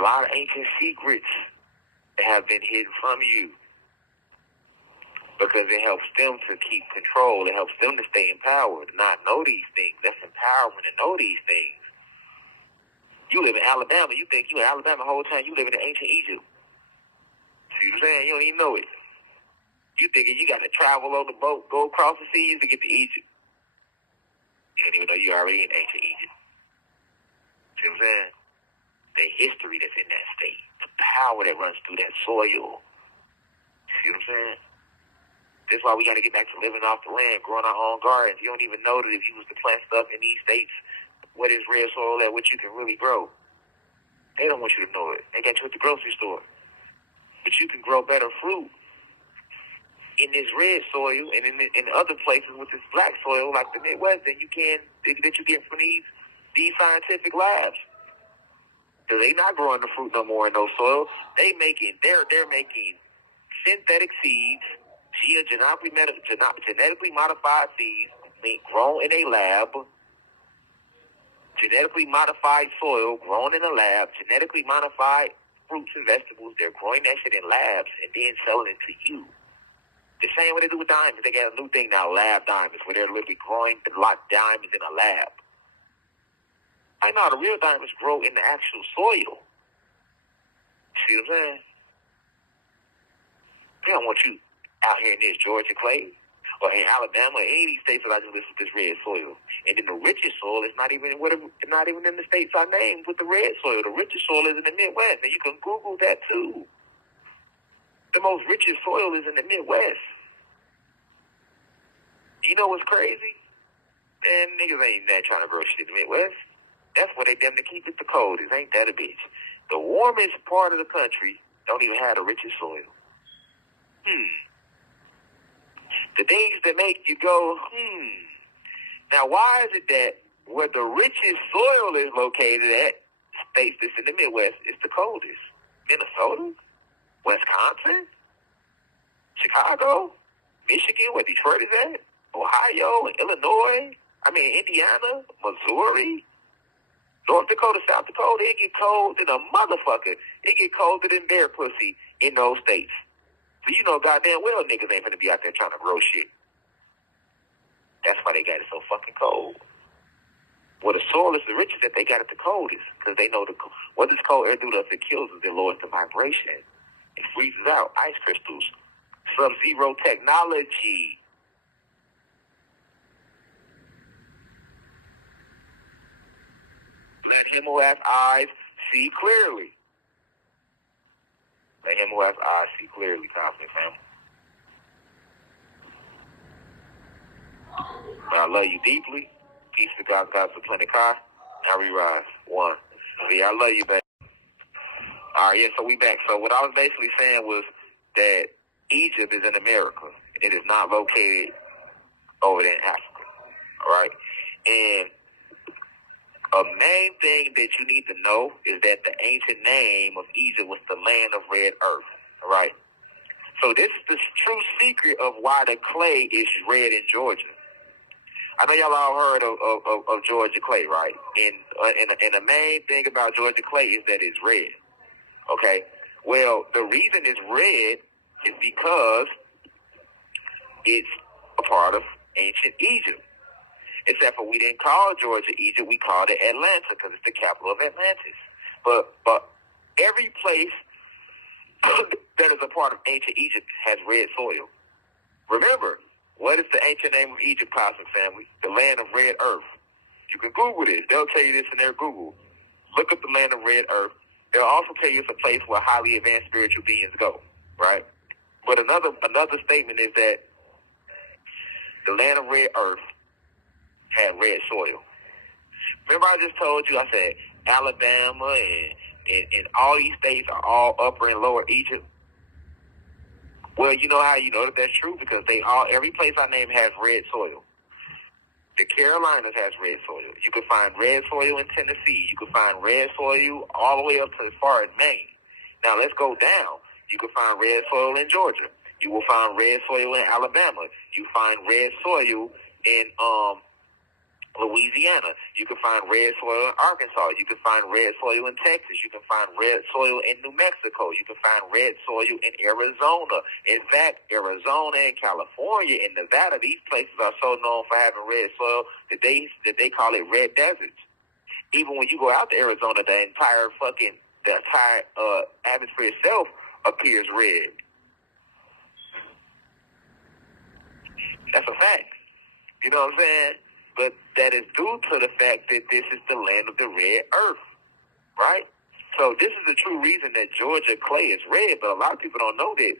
a lot of ancient secrets that have been hidden from you because it helps them to keep control. It helps them to stay empowered, not know these things. That's empowerment to know these things. You live in Alabama. You think you in Alabama the whole time. You live in ancient Egypt. See what I'm saying? You don't even know it. You thinking you got to travel on the boat, go across the seas to get to Egypt. You don't even know you're already in ancient Egypt. See what I'm saying? The history that's in that state. The power that runs through that soil. See what I'm saying? That's why we got to get back to living off the land, growing our own gardens. You don't even know that if you was to plant stuff in these states, what is red soil at, what you can really grow. They don't want you to know it. They got you at the grocery store. But you can grow better fruit in this red soil and in other places with this black soil like the Midwest than you can that you get from these scientific labs. Because they not growing the fruit no more in those soils. They're making synthetic seeds, genetically modified seeds grown in a lab, genetically modified soil grown in a lab, genetically modified fruits and vegetables. They're growing that shit in labs and then selling it to you. The same way they do with diamonds. They got a new thing now, lab diamonds, where they're literally growing diamonds in a lab. I know the real diamonds grow in the actual soil. See what I'm saying? They don't want you out here in this Georgia clay or in Alabama or any of these states that I just list with this red soil. And then the richest soil is not even in the states I named with the red soil. The richest soil is in the Midwest, and you can Google that too. The most richest soil is in the Midwest. You know what's crazy? Man, niggas ain't that trying to grow shit in the Midwest. That's where they damn to keep it the coldest. Ain't that a bitch? The warmest part of the country don't even have the richest soil. The things that make you go, Now, why is it that where the richest soil is located at, states that's in the Midwest, is the coldest? Minnesota? Wisconsin? Chicago? Michigan, where Detroit is at? Ohio? Illinois? Indiana? Missouri? North Dakota, South Dakota? It get cold than a motherfucker. It get colder than bear pussy in those states. So you know goddamn well niggas ain't gonna be out there trying to grow shit. That's why they got it so fucking cold. Well, the soil is the richest that they got it the coldest. Because they know what this cold air do to us, it kills us, it lowers the vibration. It freezes out ice crystals. Sub-zero technology. Let him who has eyes see clearly. Let him who has eyes see clearly, Cosmic family. But I love you deeply. Peace to God, God's the planet Kai. Now we rise. One. So yeah, I love you, baby. All right, yeah, so we back. So what I was basically saying was that Egypt is in America. It is not located over there in Africa. All right? And a main thing that you need to know is that the ancient name of Egypt was the land of red earth. All right? So this is the true secret of why the clay is red in Georgia. I know y'all all heard of Georgia clay, right? And the main thing about Georgia clay is that it's red. Okay? Well, the reason it's red is because it's a part of ancient Egypt. Except for we didn't call Georgia Egypt, we called it Atlanta because it's the capital of Atlantis. But every place that is a part of ancient Egypt has red soil. Remember, what is the ancient name of Egypt, Cosmic family? The land of red earth. You can Google this. They'll tell you this in their Google. Look up the land of red earth. They'll also tell you it's a place where highly advanced spiritual beings go, right? But another statement is that the land of red earth had red soil. Remember I just told you, I said Alabama and all these states are all upper and lower Egypt? Well, you know how you know that that's true? Because every place I named has red soil. The Carolinas has red soil. You can find red soil in Tennessee. You can find red soil all the way up to as far as Maine. Now let's go down. You can find red soil in Georgia. You will find red soil in Alabama. You find red soil in Louisiana. You can find red soil in Arkansas. You can find red soil in Texas. You can find red soil in New Mexico. You can find red soil in Arizona. In fact, Arizona and California and Nevada, these places are so known for having red soil that they call it red deserts. Even when you go out to Arizona, the entire atmosphere itself appears red. That's a fact. You know what I'm saying? But that is due to the fact that this is the land of the red earth, right? So this is the true reason that Georgia clay is red, but a lot of people don't know that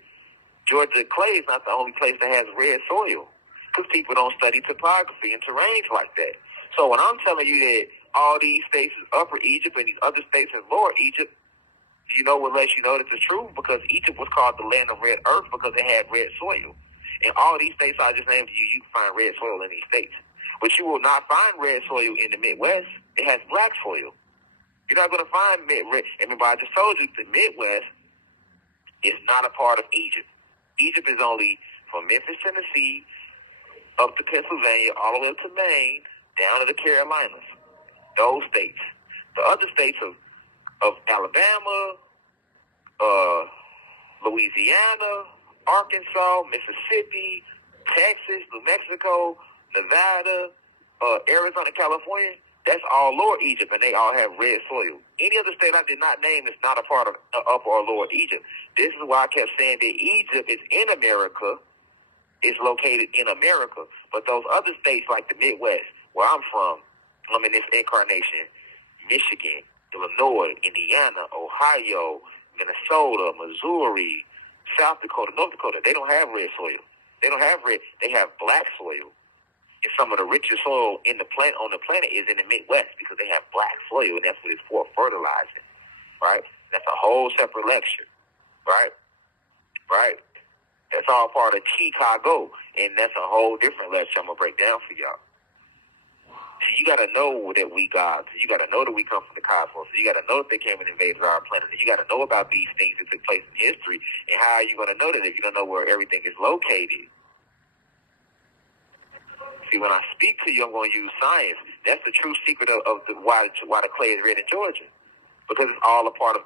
Georgia clay is not the only place that has red soil, because people don't study topography and terrains like that. So when I'm telling you that all these states is Upper Egypt and these other states is Lower Egypt, you know what lets you know that it's true? Because Egypt was called the land of red earth because it had red soil. In all these states I just named you can find red soil in these states. But you will not find red soil in the Midwest. It has black soil. You're not going to find red. Remember, I just told you the Midwest is not a part of Egypt. Egypt is only from Memphis, Tennessee, up to Pennsylvania, all the way up to Maine, down to the Carolinas. Those states. The other states of Alabama, Louisiana, Arkansas, Mississippi, Texas, New Mexico, Nevada, Arizona, California, that's all Lower Egypt, and they all have red soil. Any other state I did not name is not a part of Upper or Lower Egypt. This is why I kept saying that Egypt is in America, is located in America, but those other states like the Midwest, where I'm from, I'm in this incarnation, Michigan, Illinois, Indiana, Ohio, Minnesota, Missouri, South Dakota, North Dakota, they don't have red soil. They don't have red. They have black soil. And some of the richest soil on the planet is in the Midwest because they have black soil, and that's what it's for, fertilizing, right? That's a whole separate lecture, right? Right? That's all part of Chicago, and that's a whole different lecture I'm going to break down for y'all. So you got to know that we gods. You got to know that we come from the cosmos. So you got to know that they came and invaded our planet. You got to know about these things that took place in history. And how are you going to know that if you don't know where everything is located? See, when I speak to you, I'm going to use science. That's the true secret of why the clay is red in Georgia. Because it's all a part of